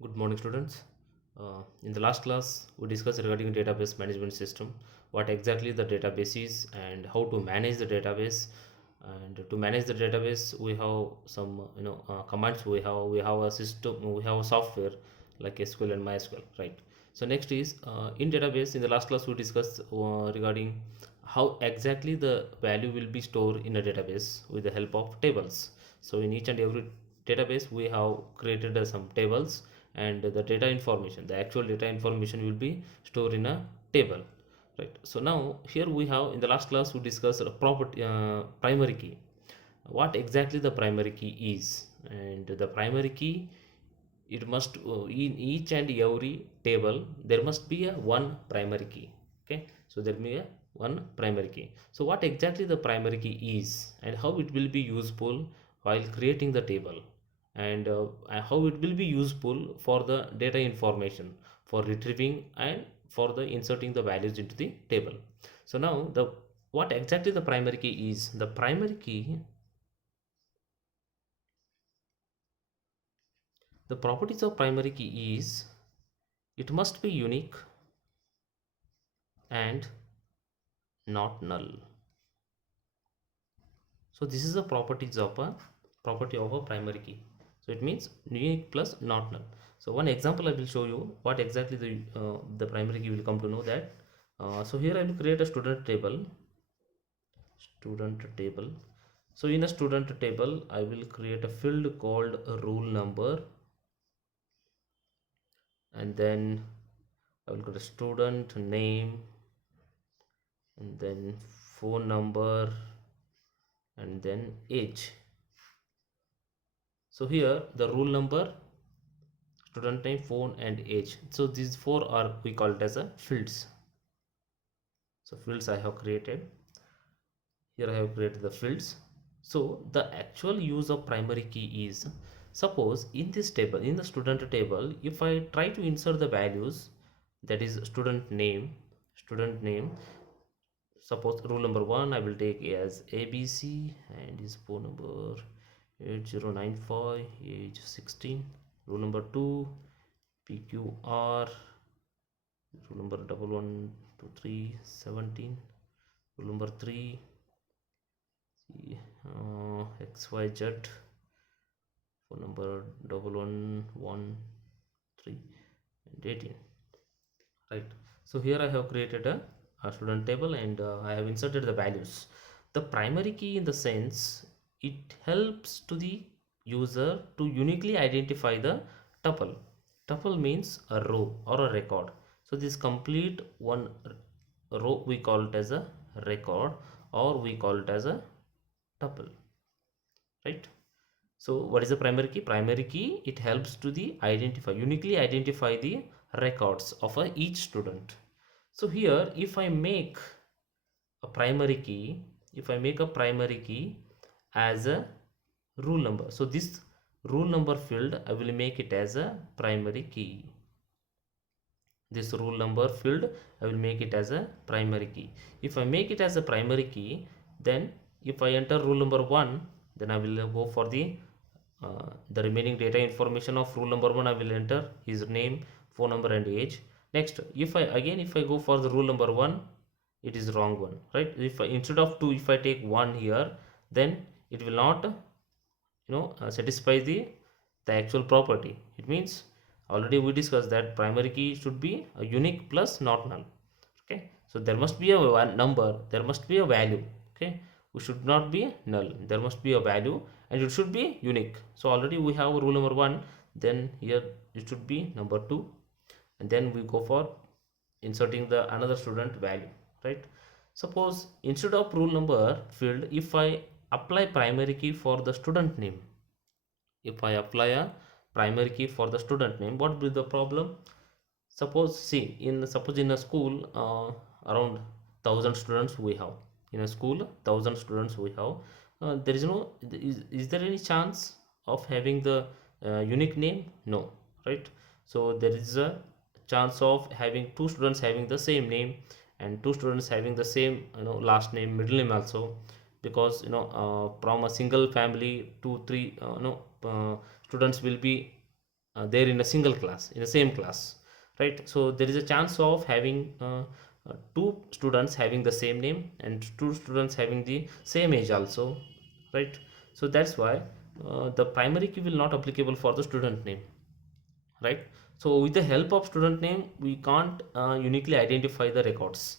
Good morning, students. In the last class, we discussed regarding database management system, what exactly the database is and how to manage the database. And to manage the database, we have some commands. We have a system. We have a software like SQL and MySQL, right? So next is in database. In the last class, we discussed regarding how exactly the value will be stored in a database with the help of tables. So in each and every database, we have created some tables, and the data information, the actual data information will be stored in a table, right? So now here we have, in the last class we discussed a property, primary key, what exactly the primary key is. And the primary key, it must in each and every table there must be a one primary key. Okay, so there will be a one primary key. So what exactly the primary key is and how it will be useful while creating the table, and how it will be useful for the data information, for retrieving and for the inserting the values into the table. So now the what exactly the primary key is. The primary key, the properties of primary key is it must be unique and not null. So this is the property of a primary key. So it means unique plus not null. So one example I will show you what exactly the primary key will come to know that. So here I will create a student table. So in a student table I will create a field called a roll number, and then I will go to student name, and then phone number, and then age. So here the roll number, student name, phone and age. So these four are we call it as a fields. So fields I have created. Here I have created the fields. So the actual use of primary key is, suppose in this table, in the student table, if I try to insert the values, that is student name, suppose rule number 1 I will take as ABC, and his phone number 8095, age 16. Rule number 2 PQR, rule number 112317. Rule number 3 XYZ, phone number 1113 and 18, right? So here I have created a student table, and I have inserted the values. The primary key, in the sense, it helps to the user to uniquely identify the tuple. Tuple means a row or a record. So this complete one row we call it as a record, or we call it as a tuple, right? So what is the primary key? Primary key, it helps to the uniquely identify the records of each student. So here if I make a primary key, as a rule number, so this rule number field I will make it as a primary key. This rule number field I will make it as a primary key. If I make it as a primary key, then if I enter rule number 1, then I will go for the remaining data information of rule number 1. I will enter his name, phone number and age. Next, if I go for the rule number 1, it is wrong one, right? If I, instead of 2, if I take 1 here, then it will not satisfy the actual property. It means already we discussed that primary key should be a unique plus not null. Okay, so there must be a number, there must be a value. Okay, we should not be null, there must be a value, and it should be unique. So already we have rule number 1, then here it should be number 2, and then we go for inserting the another student value, right? Suppose instead of rule number field, if I apply primary key for the student name, if I apply a primary key for the student name, what will be the problem? Suppose in a school, around 1000 students we have. In a school, 1000 students we have. There is no, is there any chance of having the unique name? No, right? So there is a chance of having two students having the same name, and two students having the same last name, middle name also, because from a single family, two three students will be they're in a single class, in the same class, right? So there is a chance of having two students having the same name and two students having the same age also, right? So that's why the primary key will not applicable for the student name, right? So with the help of student name we can't uniquely identify the records,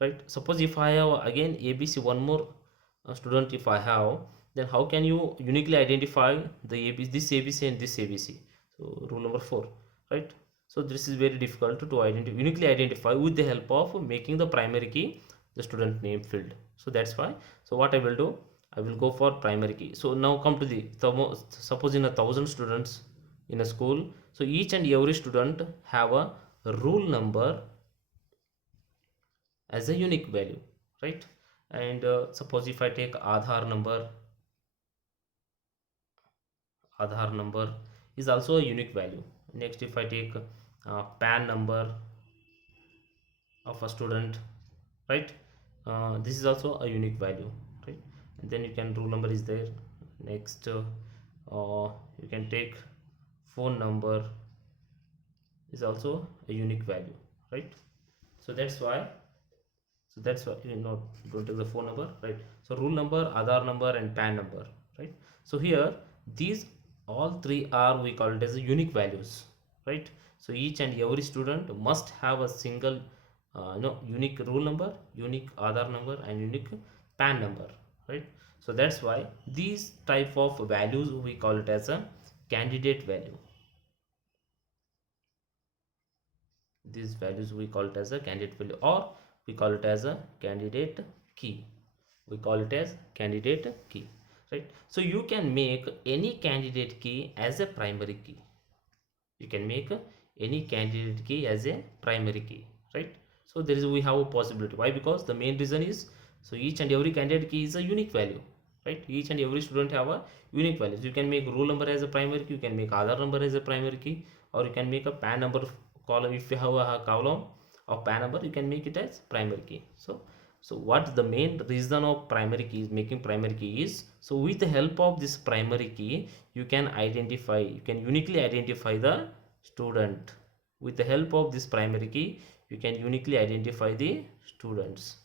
right? Suppose if I have again ABC, one more student if I have, then how can you uniquely identify the ABC, this ABC and this ABC? So rule number 4, right? So this is very difficult to identify, uniquely identify with the help of making the primary key the student name field. So that's why, so what I will do, I will go for primary key. So now come to the suppose in 1,000 students in a school, so each and every student have a rule number as a unique value, right? And suppose if I take Aadhaar number is also a unique value. Next, if I take PAN number of a student, right? This is also a unique value, right? And then you can rule number is there. Next, you can take phone number is also a unique value, right? So that's why you know, don't take the phone number, right? So rule number, Aadhaar number and PAN number, right? So here these all three are, we call it as a unique values, right? So each and every student must have a single unique rule number, unique Aadhaar number and unique PAN number, right? So that's why these type of values we call it as a candidate value. These values we call it as a candidate value, or we call it as a candidate key. We call it as candidate key, right? So you can make any candidate key as a primary key. You can make any candidate key as a primary key, right? So there is, we have a possibility. Why? Because the main reason is, so each and every candidate key is a unique value, right? Each and every student have a unique values. You can make roll number as a primary key, you can make Aadhaar number as a primary key, or you can make a PAN number column. If you have a column of PAN number, you can make it as primary key. So what the main reason of primary key is, making primary key is, so with the help of this primary key you can identify, you can uniquely identify the student. With the help of this primary key you can uniquely identify the students.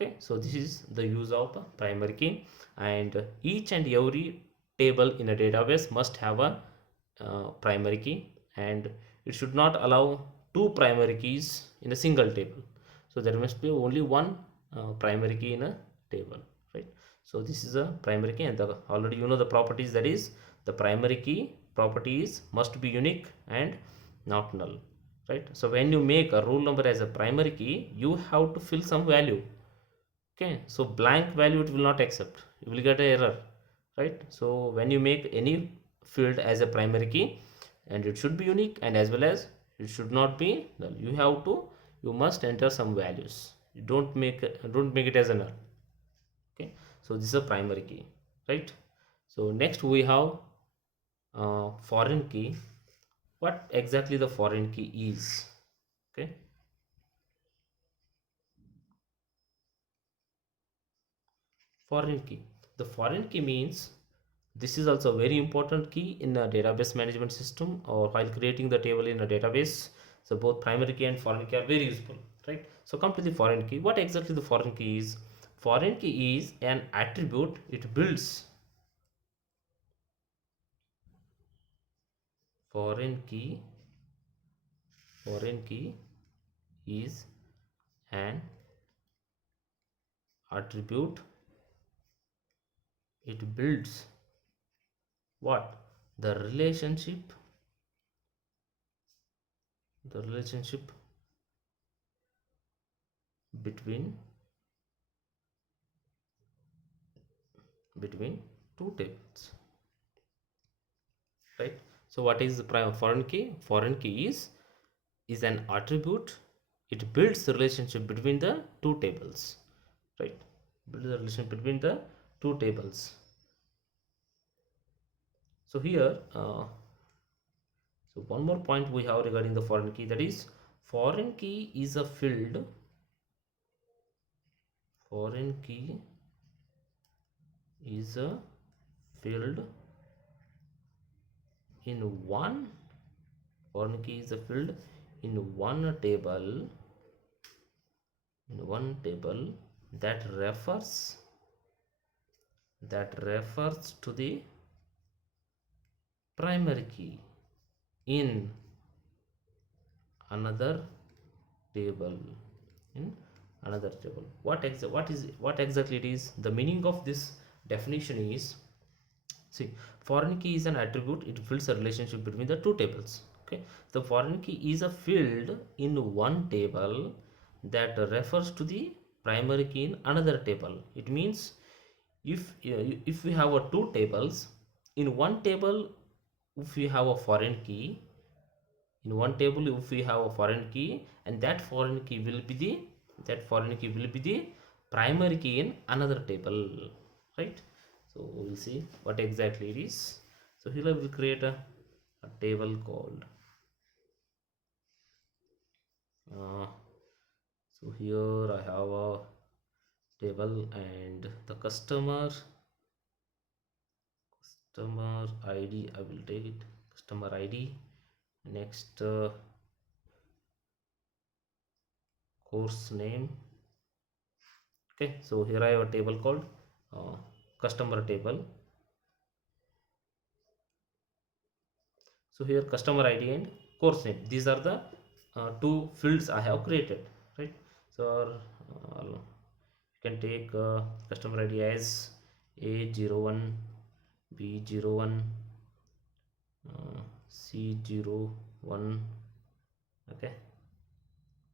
Okay, so this is the use of primary key. And each and every table in a database must have a primary key, and it should not allow two primary keys in a single table. So there must be only one primary key in a table, right? So this is a primary key, and already you know the properties, that is the primary key properties must be unique and not null, right? So when you make a rule number as a primary key, you have to fill some value. Okay, so blank value it will not accept, you will get an error, right? So when you make any field as a primary key, and it should be unique, and as well as it should not be null, you have to, you must enter some values. You don't make it as a null. Okay, so this is a primary key, right? So next we have foreign key. What exactly the foreign key is? Okay, foreign key, the foreign key means, this is also a very important key in a database management system, or while creating the table in a database. So both primary key and foreign key are very useful, right? So come to the foreign key. What exactly the foreign key is? Foreign key is an attribute, it builds, foreign key, foreign key is an attribute, it builds what? The relationship, the relationship between between two tables, right? So what is the foreign key? Foreign key is an attribute, it builds the relationship between the two tables, right? Builds the relationship between the two tables. So here so one more point we have regarding the foreign key, that is foreign key is a field, foreign key is a field in one Foreign key is a field in one table that refers to the primary key in another table in another table. What exactly it is? The meaning of this definition is, see, foreign key is an attribute. It builds a relationship between the two tables. Okay, the foreign key is a field in one table that refers to the primary key in another table. It means if we have two tables, in one table, if we have a foreign key, in one table if we have a foreign key, and that foreign key will be the primary key in another table, right? So we'll see what exactly it is. So here I will create a table called uh, so here I have a table, and the customer id, I will take it, customer id. Next, course name. Okay, so here I have a table called customer table. So here customer id and course name, these are the two fields I have created, right? So you can take customer id as A01, B01, C01, okay,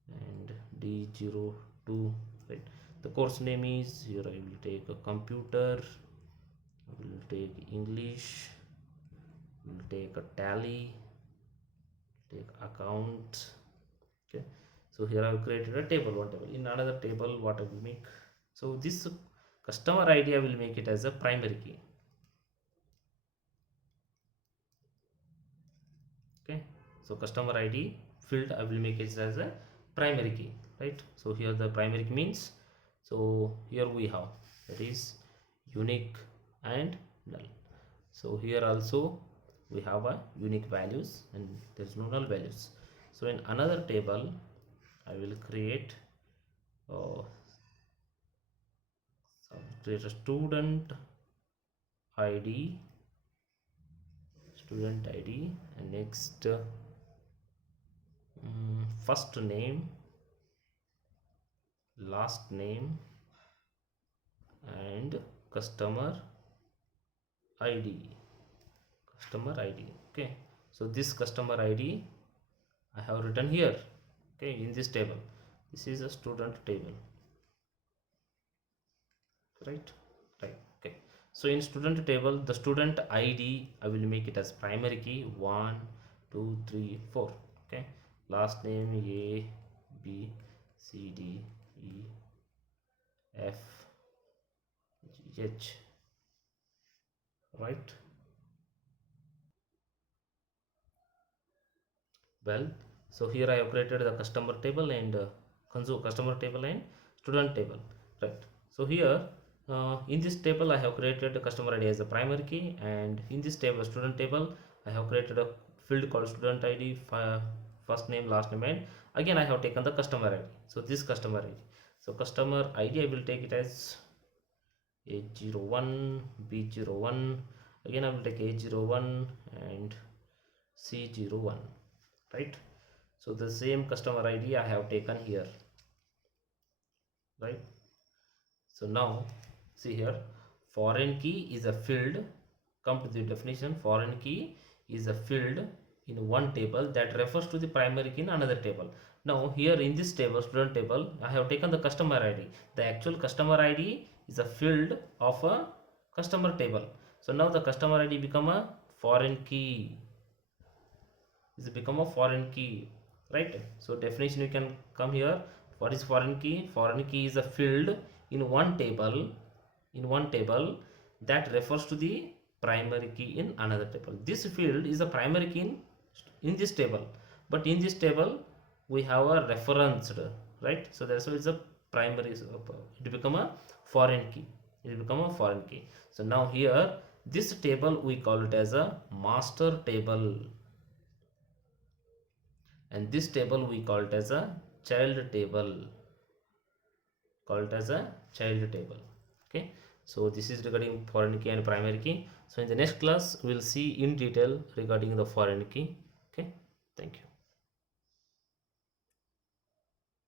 and D02, right? The course name is, here I will take a computer, I will take English, I will take a tally, take account. Okay, so here I have created a table, one table. In another table, what I will make, so this customer id I will make it as a primary key. Okay, so customer id field I will make it as a primary key, right? So here the primary key means, so here we have, that is unique and null. So here also we have a unique values and there is no null values. So in another table I will create uh, create a id student id, and next first name, last name, and customer id, okay. So this customer id I have written here, okay, in this table. This is a student table, right? Okay, so in student table, the student id I will make it as primary key, 1 2 3 4. Okay, last name A B C D E F G H, right? Well, so here I have created the customer table and customer table and student table, right? So here in this table I have created a customer id as a primary key, and in this table, student table, I have created a field called student id, first name, last name, and again I have taken the customer id. So this customer id, so customer id I will take it as A01, B01, again I will take A01 and C01, right? So the same customer id I have taken here, right? So now see here, foreign key is a field. Come to the definition. Foreign key is a field in one table that refers to the primary key in another table. Now here in this table, student table, I have taken the customer id. The actual customer id is a field of a customer table. So now the customer id become a foreign key, is become a foreign key, right? So definition you can come here. What is foreign key? Foreign key is a field in one table that refers to the primary key in another table. This field is a primary key in this table, but in this table we have a referenced, right? So that's why it's a primary, it become a foreign key, so now here this table we call it as a master table. and this table we call it as a child table, called as a child table. Okay, so this is regarding foreign key and primary key. So in the next class we'll see in detail regarding the foreign key. Okay, thank you.